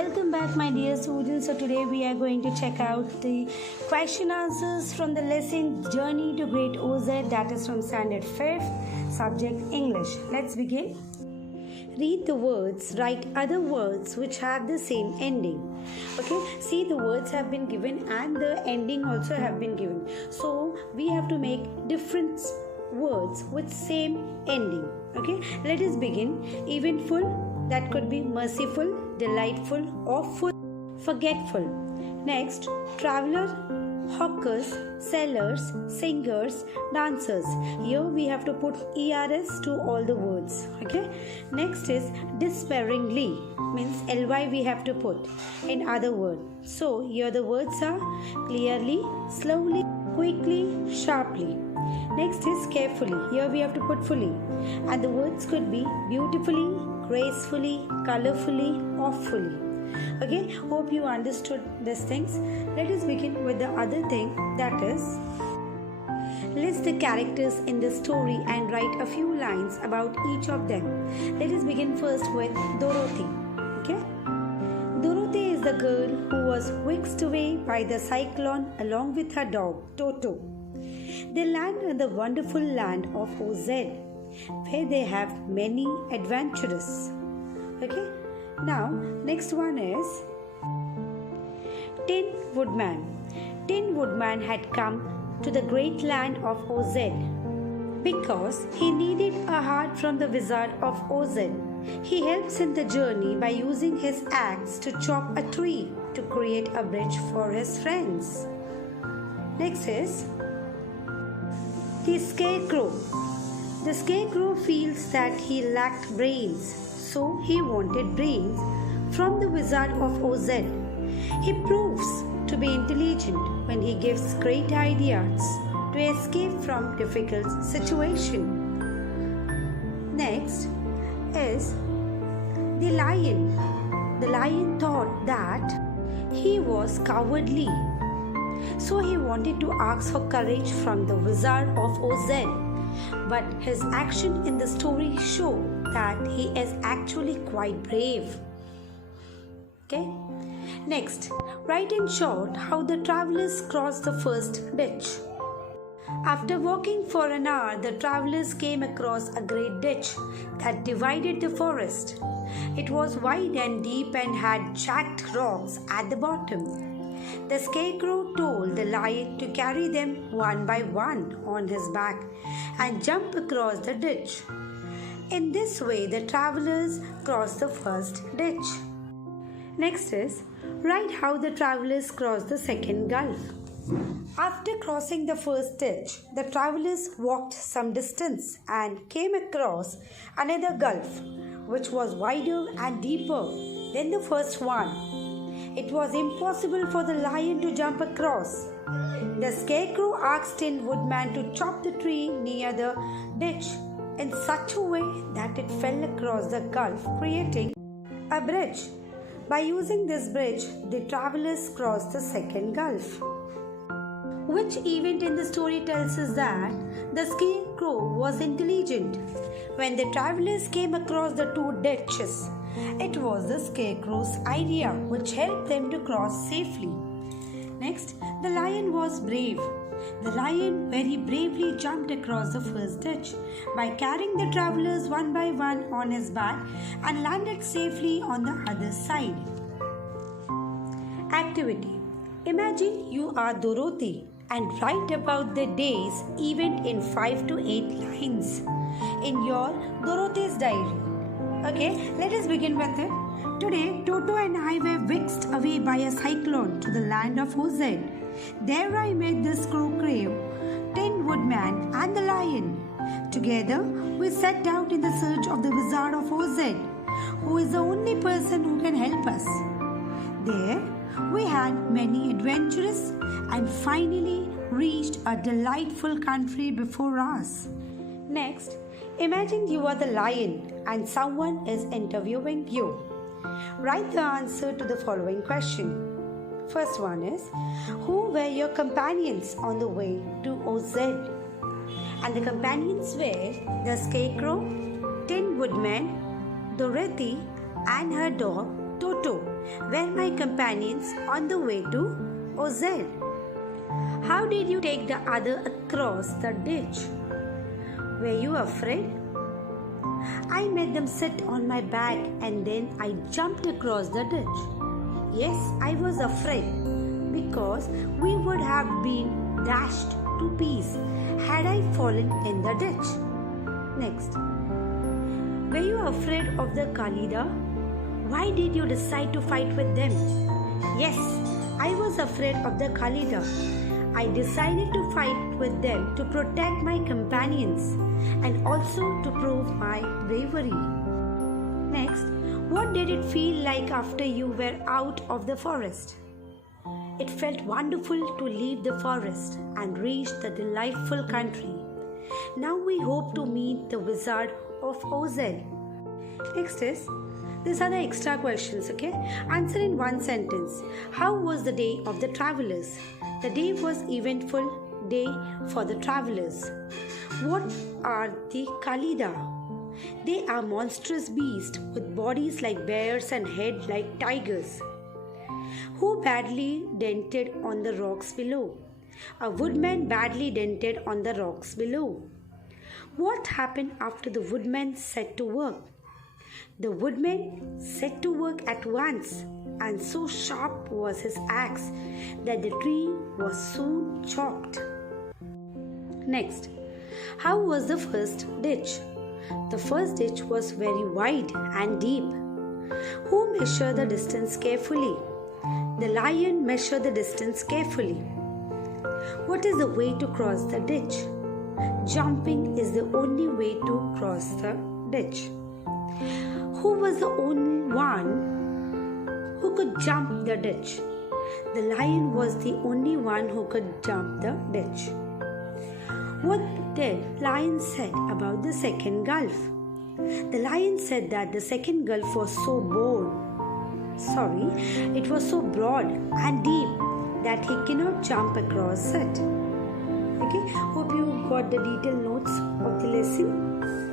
Welcome back, my dear students. So today we are going to check out the question answers from the lesson Journey to Great OZ, that is from Standard 5th, subject English. Let's begin. Read the words, write other words which have the same ending. Okay, see, the words have been given and the ending also have been given. So we have to make different words with same ending. Okay, let us begin. Eventful, that could be merciful, delightful, awful, forgetful. Next, traveler, hawkers, sellers, singers, dancers. Here we have to put ERS to all the words. Okay. Next is despairingly, means LY we have to put in other word. So here the words are clearly, slowly, quickly, sharply. Next is carefully. Here we have to put fully. And the words could be beautifully, gracefully, colorfully, awfully. Okay, hope you understood these things. Let us begin with the other thing, that is list the characters in the story and write a few lines about each of them. Let us begin first with Dorothy. Okay, Dorothy is the girl who was whisked away by the cyclone along with her dog Toto. They land in the wonderful land of OZ, where they have many adventures. Okay, now next one is Tin Woodman. Tin Woodman had come to the great land of OZ because he needed a heart from the wizard of OZ. He helps in the journey by using his axe to chop a tree to create a bridge for his friends. Next is the Scarecrow. The Scarecrow feels that he lacked brains, so he wanted brains from the wizard of OZ. He proves to be intelligent when he gives great ideas to escape from difficult situation. Next is the Lion. The Lion thought that he was cowardly, so he wanted to ask for courage from the wizard of OZ. But his action in the story show that he is actually quite brave. Okay. Next, write in short how the travelers crossed the first ditch. After walking for an hour, the travelers came across a great ditch that divided the forest. It was wide and deep and had jagged rocks at the bottom. The Scarecrow told the Lion to carry them one by one on his back and jump across the ditch. In this way, the travelers crossed the first ditch. Next is, write how the travelers crossed the second gulf. After crossing the first ditch, the travelers walked some distance and came across another gulf, which was wider and deeper than the first one. It was impossible for the Lion to jump across. The Scarecrow asked Tin Woodman to chop the tree near the ditch in such a way that it fell across the gulf, creating a bridge. By using this bridge, the travelers crossed the second gulf. Which event in the story tells us that the Scarecrow was intelligent? When the travelers came across the two ditches, it was the Scarecrow's idea which helped them to cross safely. Next, the Lion was brave. The Lion very bravely jumped across the first ditch by carrying the travelers one by one on his back and landed safely on the other side. Activity. Imagine you are Dorothy and write about the day's event in 5 to 8 lines in your Dorothy's diary. Okay, let us begin with it. Today, Toto and I were whisked away by a cyclone to the land of OZ. There I met the Scarecrow, Tin Woodman and the Lion. Together, we set out in the search of the wizard of OZ, who is the only person who can help us. There, we had many adventures and finally reached a delightful country before us. Next, imagine you are the lion and someone is interviewing you. Write the answer to the following question. First one is, who were your companions on the way to OZ? And the companions were the Scarecrow, Tin Woodman, Dorothy and her dog Toto. were my companions on the way to Ozel. How did you take the other across the ditch? Were you afraid? I made them sit on my back and then I jumped across the ditch. Yes, I was afraid because we would have been dashed to pieces had I fallen in the ditch. Next, were you afraid of the Khalida? Why did you decide to fight with them? Yes, I was afraid of the Khalida. I decided to fight with them to protect my companions and also to prove my bravery. Next, what did it feel like after you were out of the forest? It felt wonderful to leave the forest and reach the delightful country. Now we hope to meet the wizard of Ozel. Next is, these are the extra questions, okay? Answer in one sentence. How was the day of the travelers? The day was eventful day for the travelers. What are the Khalida? They are monstrous beasts with bodies like bears and heads like tigers. Who badly dented on the rocks below? A woodman badly dented on the rocks below. What happened after the woodman set to work? The woodman set to work at once, and so sharp was his axe that the tree was soon chopped. Next, how was the first ditch? The first ditch was very wide and deep. Who measured the distance carefully? The lion measured the distance carefully. What is the way to cross the ditch? Jumping is the only way to cross the ditch. Who was the only one who could jump the ditch? The lion was the only one who could jump the ditch. What did lion said about the second gulf? The lion said that the second gulf was so it was so broad and deep that he cannot jump across it. Okay, hope you got the detailed notes of the lesson.